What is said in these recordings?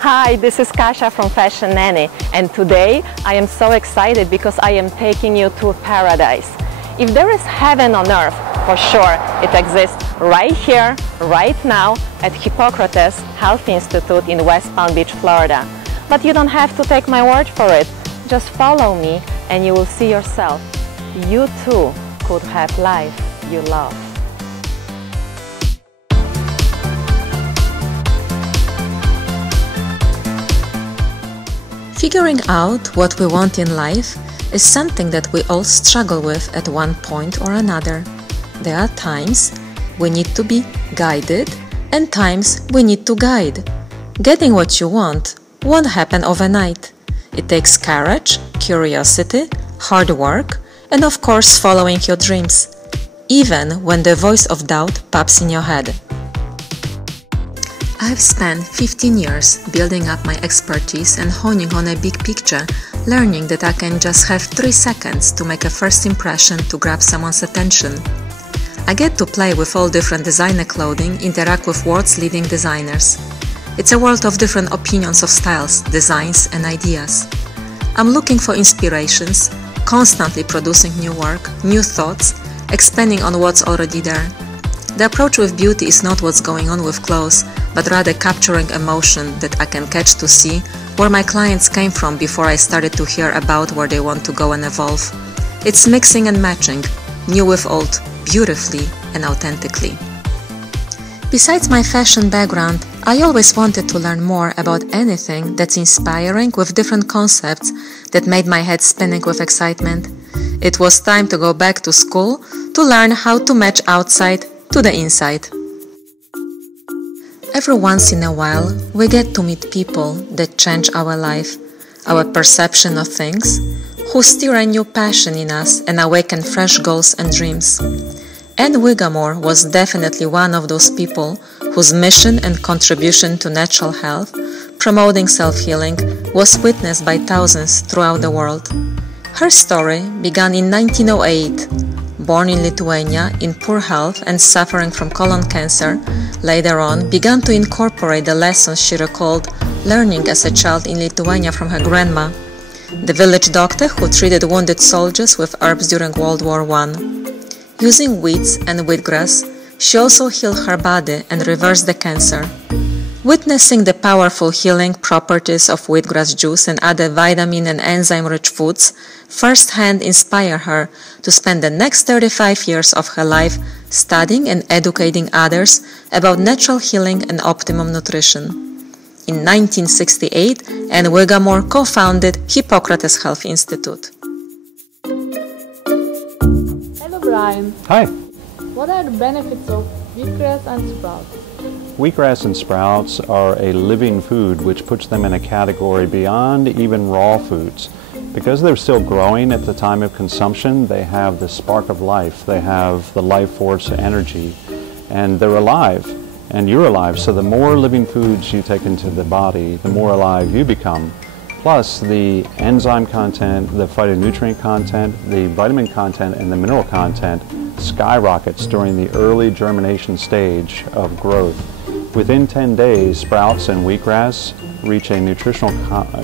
Hi, this is Kasia from Fashion Nanny, and today I am so excited because I am taking you to paradise. If there is heaven on earth, for sure it exists right here, right now at Hippocrates Health Institute in West Palm Beach, Florida. But you don't have to take my word for it. Just follow me and you will see yourself. You too could have life you love. Figuring out what we want in life is something that we all struggle with at one point or another. There are times we need to be guided and times we need to guide. Getting what you want won't happen overnight. It takes courage, curiosity, hard work, and of course following your dreams, even when the voice of doubt pops in your head. I've spent 15 years building up my expertise and honing on a big picture, learning that I can just have 3 seconds to make a first impression to grab someone's attention. I get to play with all different designer clothing, interact with world's leading designers. It's a world of different opinions of styles, designs and ideas. I'm looking for inspirations, constantly producing new work, new thoughts, expanding on what's already there. The approach with beauty is not what's going on with clothes, but rather capturing emotion that I can catch to see where my clients came from before I started to hear about where they want to go and evolve. It's mixing and matching, new with old, beautifully and authentically. Besides my fashion background, I always wanted to learn more about anything that's inspiring with different concepts that made my head spinning with excitement. It was time to go back to school to learn how to match outside to the inside. Every once in a while, we get to meet people that change our life, our perception of things, who stir a new passion in us and awaken fresh goals and dreams. And Whigamore was definitely one of those people whose mission and contribution to natural health, promoting self-healing, was witnessed by thousands throughout the world. Her story began in 1908. Born in Lithuania in poor health and suffering from colon cancer, later on began to incorporate the lessons she recalled learning as a child in Lithuania from her grandma, the village doctor who treated wounded soldiers with herbs during World War I. Using weeds and wheatgrass, she also healed her body and reversed the cancer. Witnessing the powerful healing properties of wheatgrass juice and other vitamin and enzyme-rich foods firsthand inspired her to spend the next 35 years of her life studying and educating others about natural healing and optimum nutrition. In 1968, Anne Whigamore co-founded Hippocrates Health Institute. Hello Brian. Hi. What are the benefits of wheatgrass and sprouts? Wheatgrass and sprouts are a living food, which puts them in a category beyond even raw foods. Because they're still growing at the time of consumption, they have the spark of life, they have the life force energy, and they're alive, and you're alive. So the more living foods you take into the body, the more alive you become. Plus the enzyme content, the phytonutrient content, the vitamin content, and the mineral content skyrockets during the early germination stage of growth. Within 10 days, sprouts and wheatgrass reach a nutritional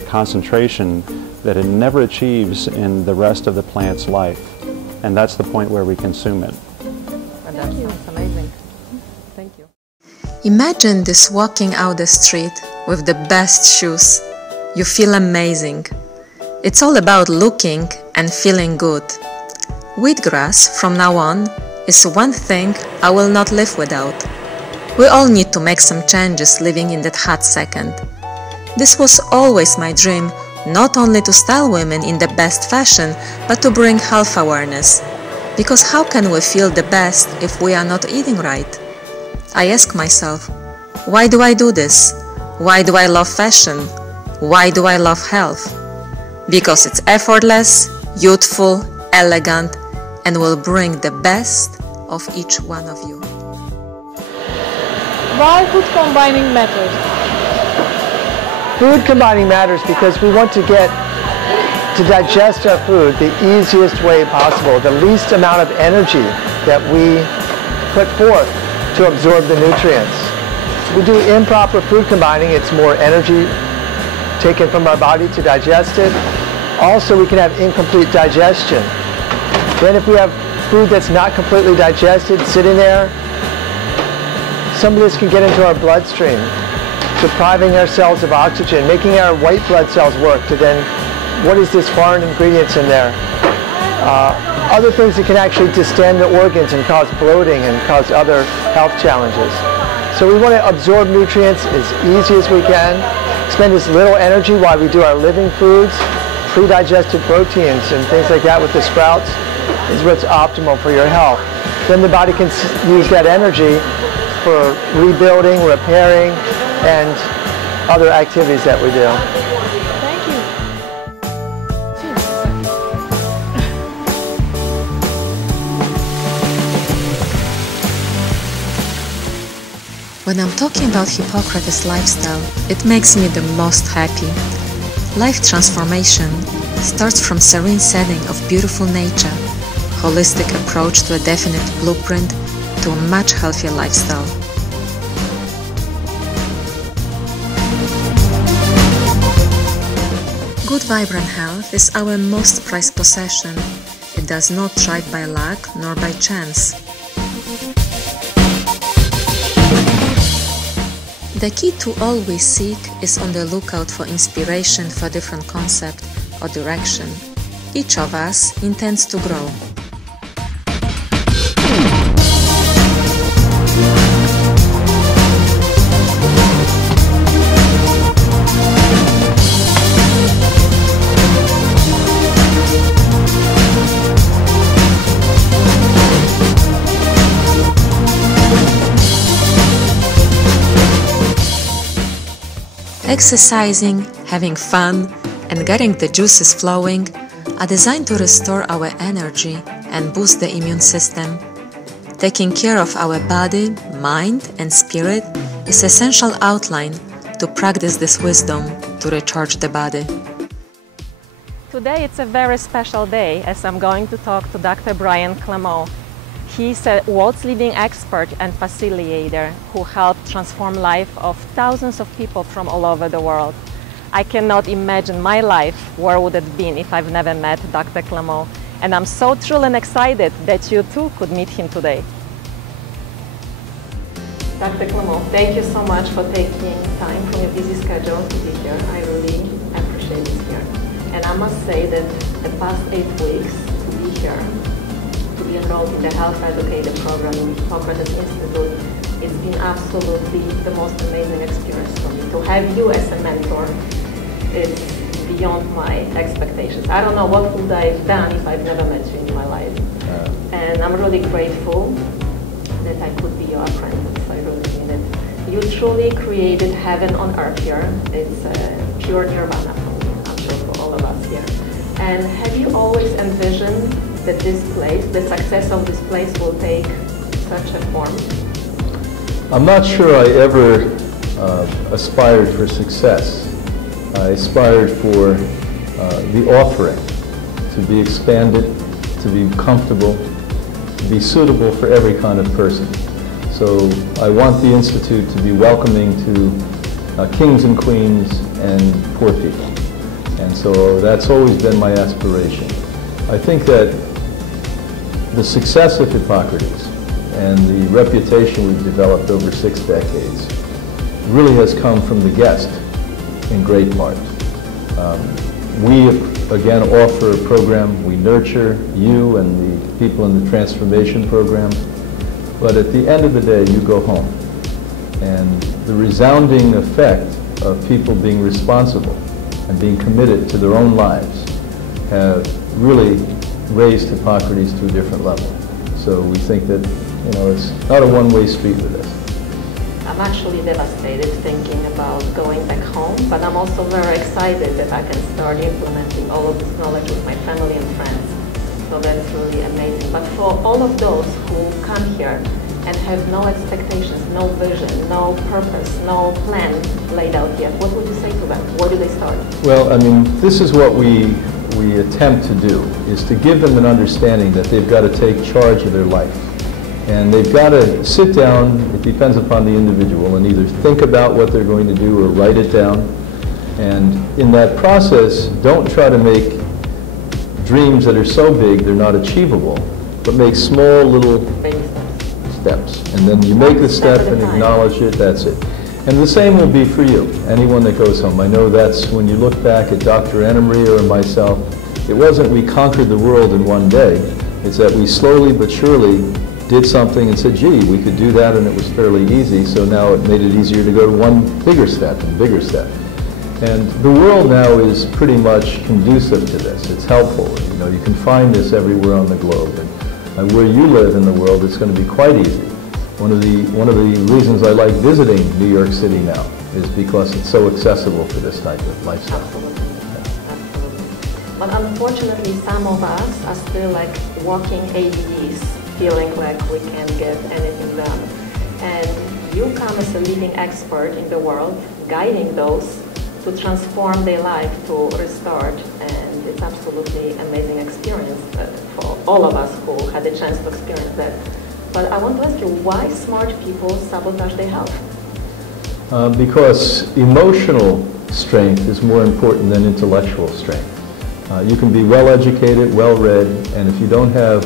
concentration that it never achieves in the rest of the plant's life. And that's the point where we consume it. And that sounds amazing. Thank you. Imagine this walking out the street with the best shoes. You feel amazing. It's all about looking and feeling good. Wheatgrass, from now on, is one thing I will not live without. We all need to make some changes living in that hot second. This was always my dream, not only to style women in the best fashion, but to bring health awareness. Because how can we feel the best if we are not eating right? I ask myself, why do I do this? Why do I love fashion? Why do I love health? Because it's effortless, youthful, elegant, and will bring the best of each one of you. Why food combining matters? Food combining matters because we want to get to digest our food the easiest way possible, the least amount of energy that we put forth to absorb the nutrients. If we do improper food combining, it's more energy taken from our body to digest it. Also, we can have incomplete digestion. Then if we have food that's not completely digested sitting there, some of this can get into our bloodstream, depriving our cells of oxygen, making our white blood cells work to then, what is this foreign ingredients in there? Other things that can actually distend the organs and cause bloating and cause other health challenges. So we want to absorb nutrients as easy as we can, expend as little energy while we do our living foods. Pre-digested proteins and things like that with the sprouts is what's optimal for your health. Then the body can use that energy for rebuilding, repairing, and other activities that we do. Thank you. When I'm talking about Hippocrates lifestyle, it makes me the most happy. Life transformation starts from serene setting of beautiful nature, holistic approach to a definite blueprint to a much healthier lifestyle. Good vibrant health is our most prized possession. It does not thrive by luck nor by chance. The key to always seek is on the lookout for inspiration for different concept or direction. Each of us intends to grow. Exercising, having fun, and getting the juices flowing are designed to restore our energy and boost the immune system. Taking care of our body, mind, and spirit is essential outline to practice this wisdom to recharge the body. Today it's a very special day as I'm going to talk to Dr. Brian Clem. He's a world's leading expert and facilitator who helped transform life of thousands of people from all over the world. I cannot imagine my life, where would it been if I've never met Dr. Clement, and I'm so thrilled and excited that you too could meet him today. Dr. Clement, thank you so much for taking time from your busy schedule to be here. I really appreciate it here. And I must say that the past 8 weeks to be here, to be enrolled in the Health Educator program in Hippocrates Institute, it's been absolutely the most amazing experience for me. To have you as a mentor is beyond my expectations. I don't know what would I have done if I've never met you in my life. And I'm really grateful that I could be your apprentice. I really mean it. You truly created heaven on earth here. It's a pure nirvana for me, I'm sure for all of us here. And have you always envisioned that this place, the success of this place will take such a form? I'm not sure I ever aspired for success. I aspired for the offering, to be expanded, to be comfortable, to be suitable for every kind of person. So I want the Institute to be welcoming to kings and queens and poor people. And so that's always been my aspiration. I think that the success of Hippocrates and the reputation we've developed over 6 decades really has come from the guest in great part. We again offer a program, we nurture you and the people in the transformation program, but at the end of the day you go home. And the resounding effect of people being responsible and being committed to their own lives have really raised Hippocrates to a different level. So we think that, you know, it's not a one-way street with this. I'm actually devastated thinking about going back home, but I'm also very excited that I can start implementing all of this knowledge with my family and friends. So that's really amazing. But for all of those who come here and have no expectations, no vision, no purpose, no plan laid out yet, what would you say to them? Where do they start? Well, I mean, this is what we attempt to do, is to give them an understanding that they've got to take charge of their life. And they've got to sit down, it depends upon the individual, and either think about what they're going to do or write it down, And in that process, don't try to make dreams that are so big they're not achievable, but make small little steps. And then you make the step and acknowledge it, that's it. And the same will be for you, anyone that goes home. I know that's when you look back at Dr. Anna Maria or myself, it wasn't we conquered the world in one day. It's that we slowly but surely did something and said, gee, we could do that, and it was fairly easy, so now it made it easier to go to one bigger step and bigger step. And the world now is pretty much conducive to this. It's helpful. You know, you can find this everywhere on the globe. And where you live in the world, it's going to be quite easy. One of the reasons I like visiting New York City now is because it's so accessible for this type of lifestyle. Absolutely. Absolutely. But unfortunately, some of us are still like walking ADDs, feeling like we can't get anything done. And you come as a leading expert in the world, guiding those to transform their life, to restart, and it's absolutely amazing experience for all of us who had the chance to experience that. But I want to ask you, why smart people sabotage their health? Because emotional strength is more important than intellectual strength. You can be well-educated, well-read, and if you don't have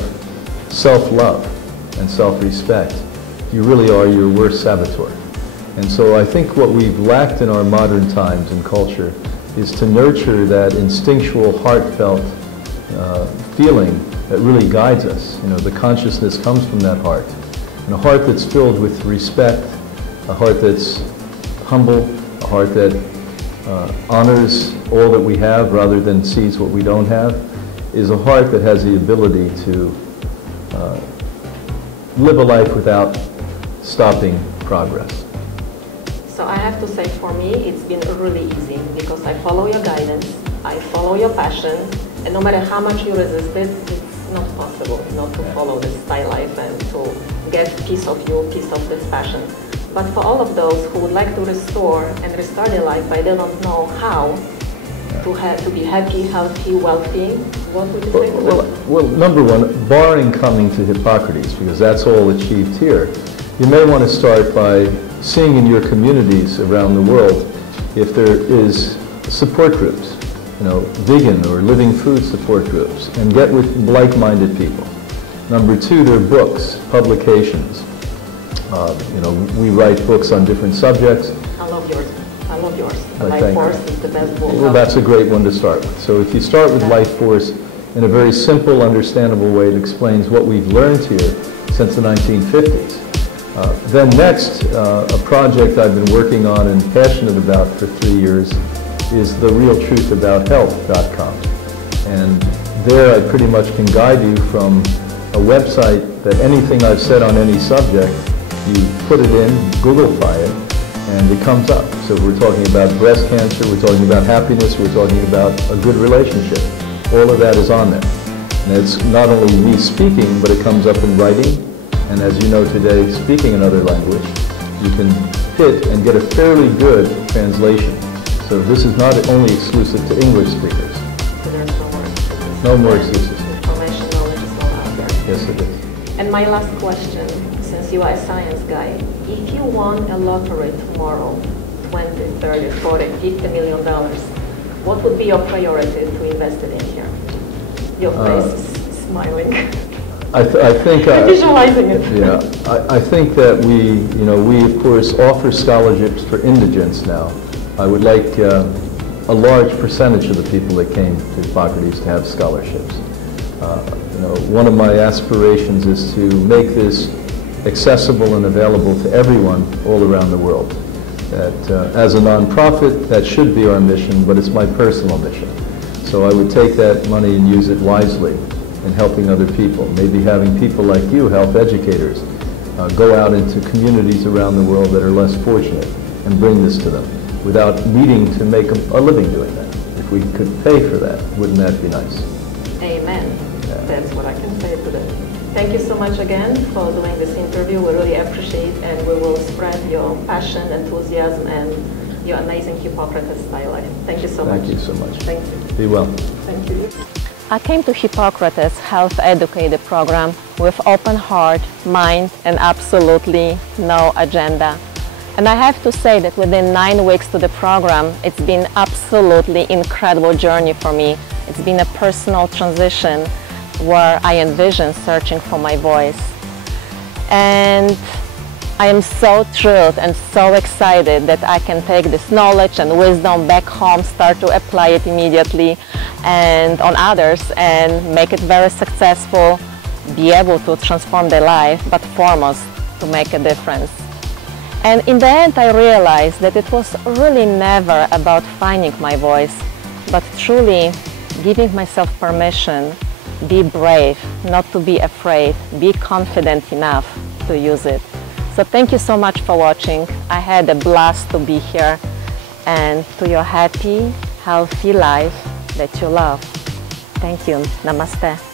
self-love and self-respect, you really are your worst saboteur. And so I think what we've lacked in our modern times and culture is to nurture that instinctual, heartfelt feeling that really guides us. You know, the consciousness comes from that heart. And a heart that's filled with respect, a heart that's humble, a heart that honors all that we have rather than sees what we don't have, is a heart that has the ability to live a life without stopping progress. So I have to say, for me, it's been really easy because I follow your guidance, I follow your passion, and no matter how much you resist it, it's not possible not to follow this style life and to get piece of you, piece of this passion. But for all of those who would like to restore and restart their life, but they don't know how to be happy, healthy, wealthy, what would you say to them? Well, number one, barring coming to Hippocrates, because that's all achieved here, you may want to start by seeing in your communities around the world if there is support groups, you know, vegan or living food support groups, and get with like-minded people. Number two, there are books, publications. You know, we write books on different subjects. I love yours. I love yours. Life Force is the best book. Well, that's a great one to start with. So if you start with Life Force in a very simple, understandable way, it explains what we've learned here since the 1950s. Then next, a project I've been working on and passionate about for 3 years is therealtruthabout.health.com. And there I pretty much can guide you from a website that anything I've said on any subject, you put it in, Googlify it, and it comes up. So we're talking about breast cancer, we're talking about happiness, we're talking about a good relationship. All of that is on there. And it's not only me speaking, but it comes up in writing. And as you know today, speaking another language, you can hit and get a fairly good translation. So this is not only exclusive to English speakers. So there's no more excuses. No more excuses. Information, knowledge is all out there. Yes, it is. And my last question, since you are a science guy, if you won a lottery tomorrow, 20, 30, 40, $50 million, what would be your priority to invest it in here? Your face is smiling. I think visualizing it. Yeah, I think that we of course offer scholarships for indigents now. I would like a large percentage of the people that came to Hippocrates to have scholarships. One of my aspirations is to make this accessible and available to everyone all around the world. That as a nonprofit, that should be our mission, but it's my personal mission. So I would take that money and use it wisely in helping other people. Maybe having people like you help educators go out into communities around the world that are less fortunate and bring this to them without needing to make a living doing that. If we could pay for that, wouldn't that be nice? Amen. Yeah. That's what I can say to them. Thank you so much again for doing this interview. We really appreciate, and we will spread your passion, enthusiasm, and your amazing Hippocrates style life. Thank you so much. Thank you so much. Thank you. Be well. Thank you. I came to Hippocrates Health Educator program with open heart, mind, and absolutely no agenda. And I have to say that within 9 weeks to the program, it's been absolutely incredible journey for me. It's been a personal transition where I envision searching for my voice. And I am so thrilled and so excited that I can take this knowledge and wisdom back home, start to apply it immediately and on others and make it very successful, be able to transform their life, but foremost to make a difference. And in the end I realized that it was really never about finding my voice, but truly giving myself permission, be brave, not to be afraid, be confident enough to use it. So thank you so much for watching. I had a blast to be here, and to your happy, healthy life that you love. Thank you. Namaste.